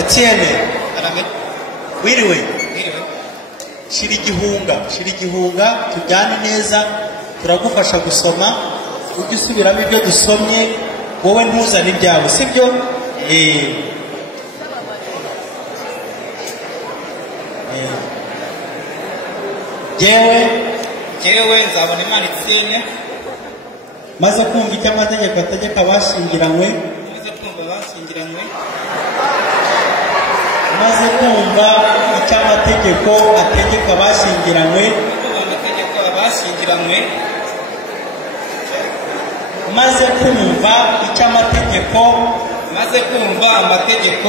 Etienne Arame. wiriwe Iriwe. shira igihunga tujyane neza turagufasha gusoma ujye usubiramo ibyo dusomye wowe ntuzane ibyawe sibyo Jewe nzabona Imana Etienne maze kumva icyo amategeko ategeka abashyingiranywe maze kumva bashyingiranywe maze kumva icyo amategeko ategeka abashyingiranywe amategeko abashyingiranywe maze kumva icyo amategeko maze kumva amategeko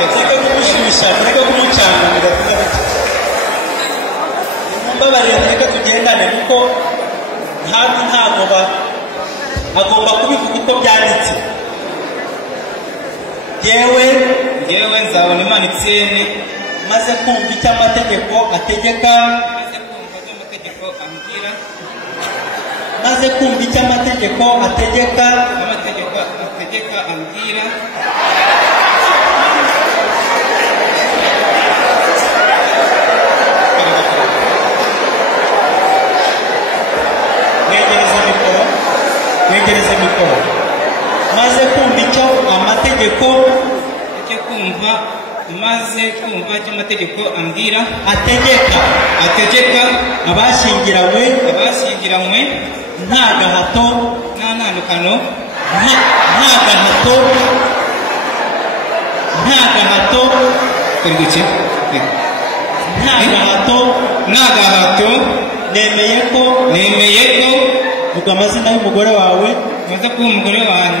Reka kumushyushya reka kumucana bigavuga biti mumbabarire reka tugendane kuko ntabwo agomba kubivuga uko byanditse Jewe nzabona Imana Etienne maze kumva icyo amategeko ategeka maze kumva icyo amategeko ambwira maze kumva icyo amategeko ategeka ambwira mwegereze mikoro maze kumva icyo amategeko maze kumva icyo amategeko ambwira ategeka abashyingiranywe nta gahato nta ntandukano nta gahato kuri guke nta gahato nemeye ko vuga amazina y'umugore wawe maze kuba umugore wawe